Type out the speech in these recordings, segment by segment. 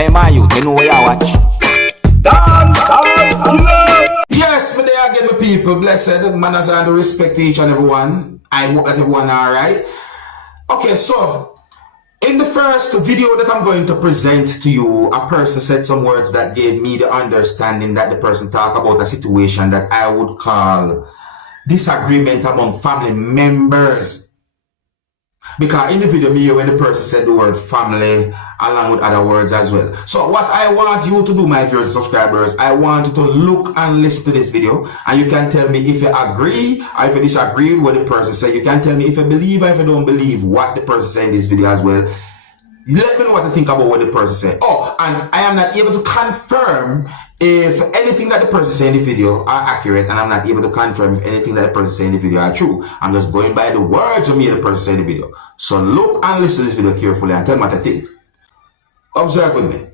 Hey man, you know where you watch? Dancehall skilla. Yes, me there again, my people. Blessed manners and respect to each and everyone. I hope that everyone alright. Okay, so in the first video that I'm going to present to you, a person said some words that gave me the understanding that the person talked about a situation that I would call disagreement among family members. Because in the video, me when the person said the word family along with other words as well. So what I want you to do, my viewers and subscribers, I want you to look and listen to this video, and you can tell me if you agree or if you disagree with what the person said. You can tell me if you believe or if you don't believe what the person said in this video as well. Let me know what you think about what the person said. Oh, and I am not able to confirm if anything that the person said in the video are accurate, and I'm not able to confirm if anything that the person said in the video are true. I'm just going by the words of me the person said in the video. So look and listen to this video carefully and tell me what you think. Observe with me.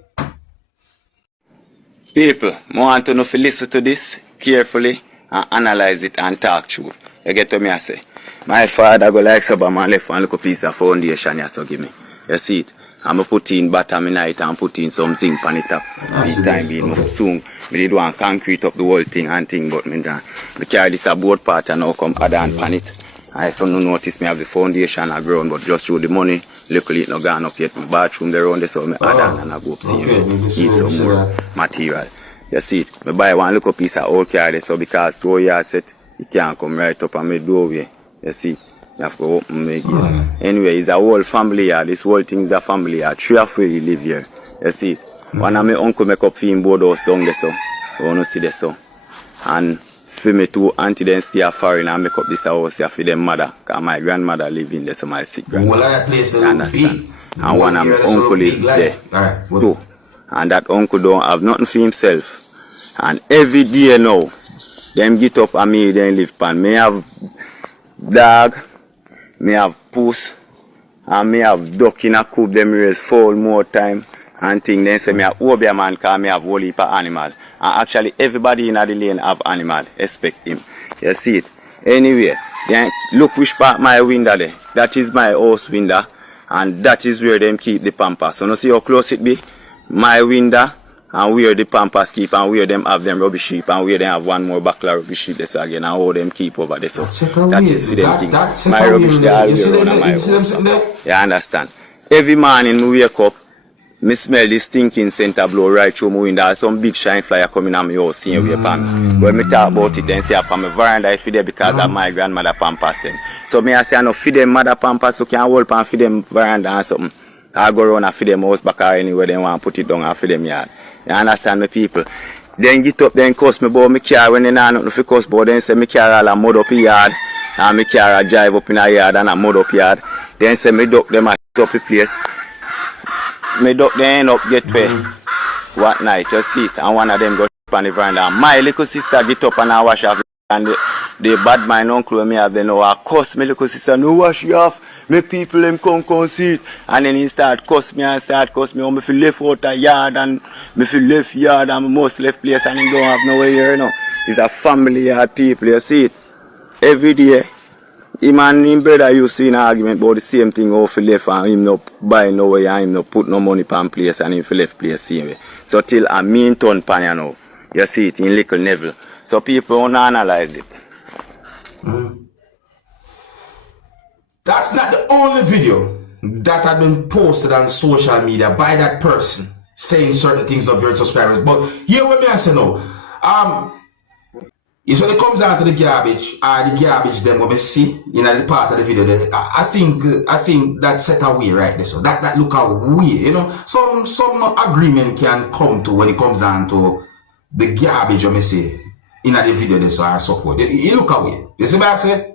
People, I want to know if you listen to this carefully and analyze it and talk through. You get what I say? My father go like so, but man left one little piece of foundation here, so give me. You see it? I'm put in bottom in it and put in something pan it up. This time being soon, we did one concrete up the whole thing and thing, but me done. We carry this a board part and now come add on pan it. I don't notice me have the foundation and ground, but just through the money, luckily it not gone up yet. My bathroom there around there, so I add on and I go up see need some more material. You see it? I buy one little piece of old car there, so because 2 yards set, it can't come right up on my doorway. You see it? You have to open me again. Anyway, it's a whole family here. This whole thing is a family here. 3 or 4 live here. You see it? One of my uncle make up for him board house down there, so. You want to see this, so. And for me two auntie then stay foreign and make up this house here for them mother. Because my grandmother live in there, so my sick grandmother. Well, that place you understand? And one of my uncle live there. Right. Too. And that uncle don't have nothing for himself. And every day now, them get up and me then live pan. Me have dog. Me have puss and me have duck in a coop, them raise fowl more time and thing. Then say me have obia man because me have whole heap of animal. And actually everybody in the lane have animal, expect him. You see it? Anyway, then look which part my window there. That is my house window and that is where them keep the pampers. So you see how close it be? My window and where the pampers keep and where them have them rubbish sheep and where they have one more back of rubbish sheep this again and how them keep over there. So that is for them thing. My rubbish they all the way around my house. You understand? Every morning me wake up, me smell this stinking center blow right through my window. Some big shine flyer coming on my house seeing way upon me. When me talk about it then say upon my veranda I feed them because of my grandmother pampers them. So me I say I no feed them mother pampers so can hold and feed them veranda and something. I go around and feed them house back or anywhere they want to put it down and feed them yard. You understand me people? Then get up then cuss me about my car when they know nothing for cuss about then say my car all a mud up the yard and my car a drive up in a yard and a mud up yard. Then say me duck them a up the place. Me duck them end up get way. What night you see it and one of them go on the veranda. My little sister get up and I wash off and the Badmind uncle me have then I cuss my little sister no wash you off. Me people them come see it. And then he start cuss me and start cuss me. Me feel left out a yard and me feel left yard and me most left place and he don't have nowhere here you know. It's a family yard people, you see it. Every day, him and him brother used to in an argument about the same thing how he left and him not buy nowhere and him not put no money pan place and him feel left place same way. So till a mean ton pan you know. You see it in little level. So people want to analyze it. That's not the only video that had been posted on social media by that person saying certain things of your subscribers. But here with me I say no. If when it comes down to the garbage them when we see in the part of the video there, I think that set away right there. So that look away, you know. Some agreement can come to when it comes down to the garbage when we see in the video there, so and so forth. It look away. You see what I say?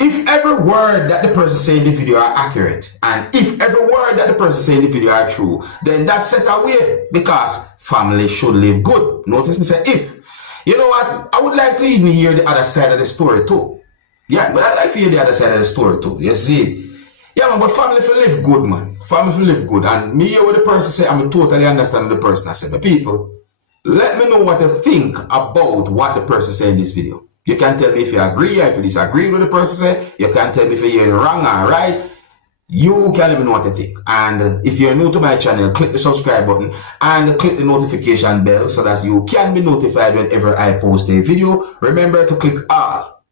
If every word that the person say in the video are accurate, and if every word that the person say in the video are true, then that's set away because family should live good. Notice me say if. You know what? I would like to even hear the other side of the story too. Yeah, but I'd like to hear the other side of the story too. You see? Yeah, man, but family for live good, man. Family for live good. And me hear what the person say, I'm totally understand the person I said. But people, let me know what you think about what the person said in this video. You can tell me if you agree or if you disagree with the person say. You can tell me if you hear it wrong or right. you can let me know what you think. And if you're new to my channel, click the subscribe button and click the notification bell so that you can be notified whenever I post a video. Remember to click all.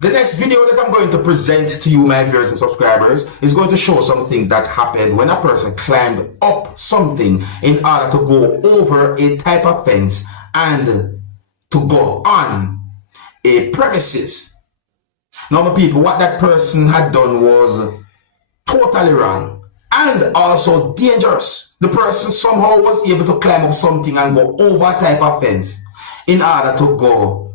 The next video that I'm going to present to you, my viewers and subscribers, is going to show some things that happened when a person climbed up something in order to go over a type of fence and to go on a premises. Now, my people, what that person had done was totally wrong and also dangerous. The person somehow was able to climb up something and go over a type of fence in order to go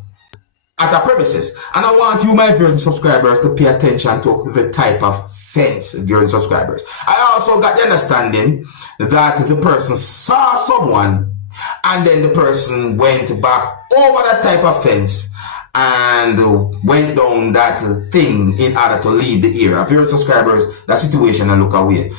at a premises. And I want you, my viewers and subscribers, to pay attention to the type of fence, viewers and subscribers. I also got the understanding that the person saw someone and then the person went back over that type of fence and went down that thing in order to leave the area. Viewers and subscribers, that situation and look away.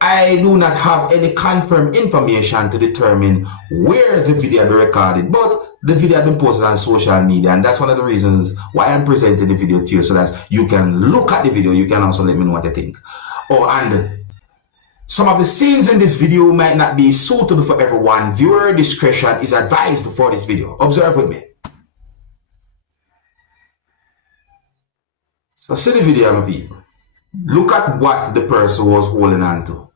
I do not have any confirmed information to determine where the video be recorded, but the video has been posted on social media, and that's one of the reasons why I'm presenting the video to you, so that you can look at the video. You can also let me know what you think. Oh, and some of the scenes in this video might not be suitable for everyone. Viewer discretion is advised for this video. Observe with me. So see the video, my people. Look at what the person was holding on to.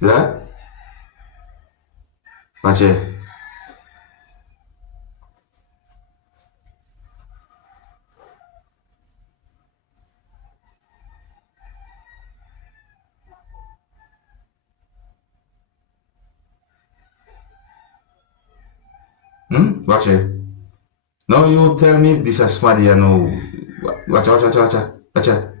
See that? Watch it. Watch it. Now you tell me if this is smart, you know. Watch it.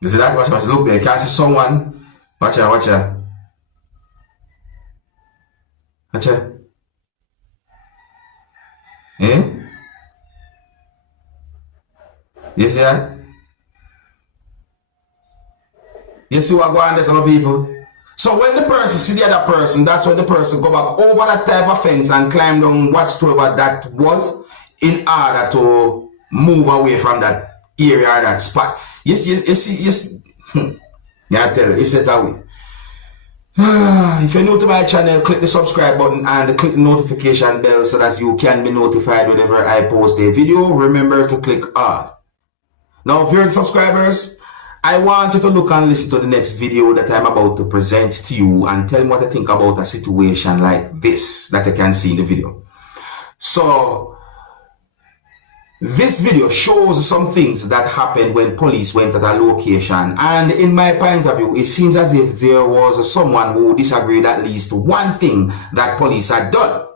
You see that? Watch. Look there. You can see someone. Watch it. Watch it. Eh? You see that? You see what going on there, some people? So when the person see the other person, that's when the person go back over that type of fence and climb down whatsoever that was in order to move away from that area or that spot. Yes. Yeah, I tell you, it's that way. If you're new to my channel, click the subscribe button and click the notification bell so that you can be notified whenever I post a video. Remember to click all. Now, viewers and subscribers, I want you to look and listen to the next video that I'm about to present to you and tell me what I think about a situation like this that you can see in the video. So, this video shows some things that happened when police went at a location, and in my point of view, it seems as if there was someone who disagreed at least one thing that police had done.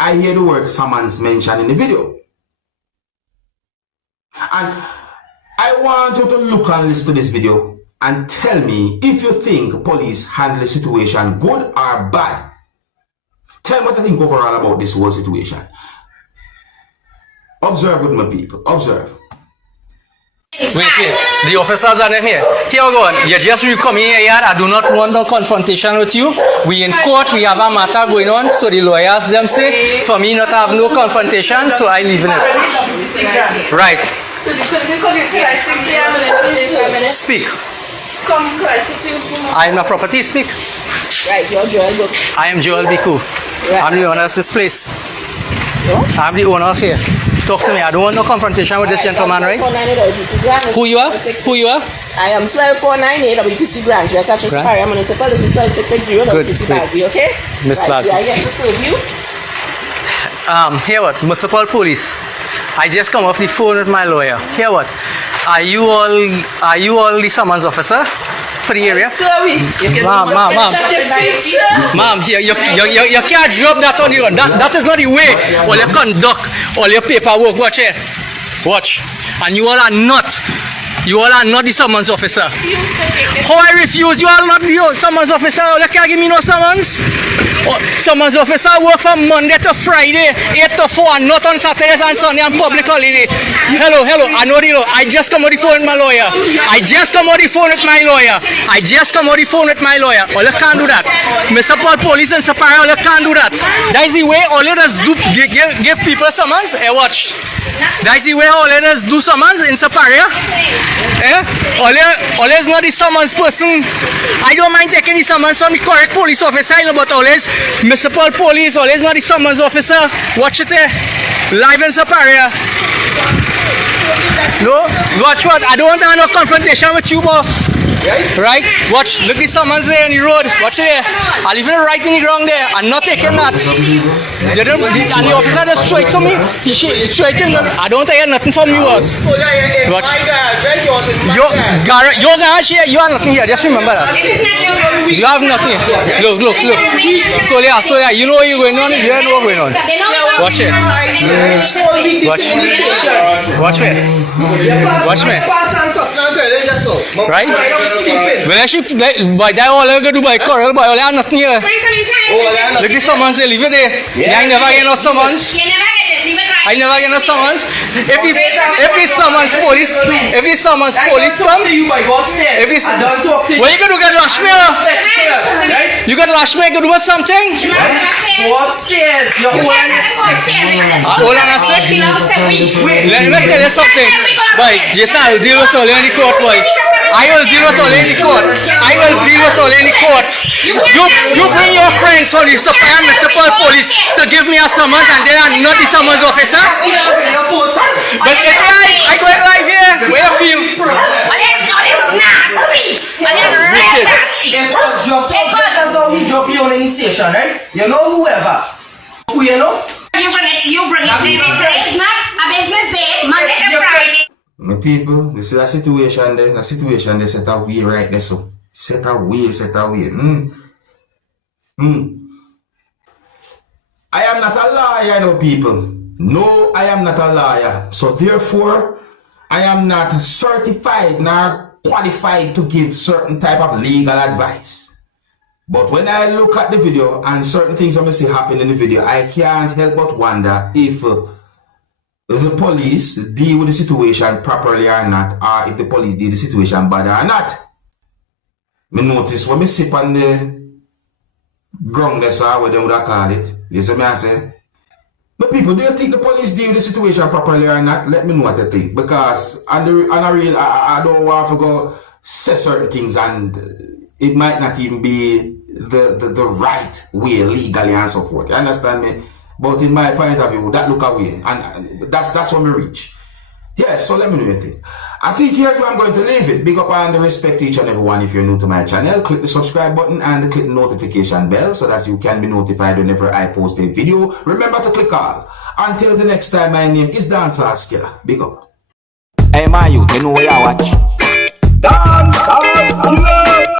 I hear the word summons mentioned in the video. And I want you to look and listen to this video and tell me if you think police handle the situation good or bad. Tell me what you think overall about this whole situation. Observe with my people. Observe. Wait. The officers are here. Here we go. You just come in here. I do not want no confrontation with you. We in court. We have a matter going on. So the lawyers them say for me not have no confrontation. So I leave it. Right. Speak. I am not property. Speak. Right. You're Joel Book. I am Joel Biku. Right. I'm the owner of this place. I'm the owner of here. Talk to me. I don't want no confrontation with this gentleman, right? Who you are? Who you are? I am 12498 WPC Grant. We are attached to Superior Municipal. This is 12660 WPC Badgy, okay? Miss Badgy. I get to serve you. Here what? Municipal Police. I just come off the phone with my lawyer. Here what? Are you all the summons officer for the area? Ma'am, here you can't drop that on you. That is not the way. All your conduct, all your paperwork. Watch here. Watch. And you all are not You all are not the summons officer. How I refuse? You all not the summons officer. You can't give me no summons. Summons officer work from Monday to Friday, 8 to 4, not on Saturdays and Sunday and public holiday. Hello, I know the law. I just come on the phone with my lawyer. Well, you can't do that. Mr. Paul Police and Sapara, you can't do that. That is the way all let us do, give people summons. Watch. That is the way all let us do summons in Sapara. Always not the summons person. I don't mind taking the summons from the correct police officer, but always Mr. Paul Police, always not the summons officer. Watch it live in Sapara. No, watch what? I don't want to have no confrontation with you, boss. Right? Watch, look the summons there on the road. Watch it there. I'll even write in the ground there. I'm not taking that. And the officer just straight to me. He straight to me. I don't hear nothing from you, boss. Watch. Your garage here, you have nothing here. Just remember that. You have nothing. Look. So yeah, you know what's going on. You know what's going on. Watch it. Watch me. Right? When I ship, by that all I go to buy coral, but all I have nothing here. Look at summons, they leave it there. I never get no summons. I never get no summons. If the summons police come, well, you got to get lash me. You got lash me, go do something. What stairs? Hold on a sec. Let me tell you something. Boy, Jason, I'll deal with all in the court, boy. I will deal with all in the court. You bring your friends on the supply municipal police to give me a summons and they are not the summons officer. But if I go live here, where you feel? That's how we drop you on any station, right? You know whoever. Who you know? You bring it. It's not a business day. Monday to Friday. My people, this is a situation there. The situation they set away right there. So set away. I am not a liar, no people. No, I am not a liar. So therefore, I am not certified nor qualified to give certain type of legal advice. But when I look at the video and certain things I see happen in the video, I can't help but wonder if the police deal with the situation properly or not, or if the police deal with the situation bad or not. Me notice when me sip on the ground, that's what they would call it. You see me I say? But people, do you think the police deal with the situation properly or not? Let me know what you think. Because I don't want to go say certain things and it might not even be the right way legally and so forth. You understand me? But in my point of view, that look away. And that's when we reach. Yeah, so let me know your thing. I think here's where I'm going to leave it. Big up and respect to each and everyone. If you're new to my channel, click the subscribe button and click the notification bell so that you can be notified whenever I post a video. Remember to click all. Until the next time, my name is Dancehall Skilla. Big up. Hey, my youth, you know where I watch? Dancehall Skilla.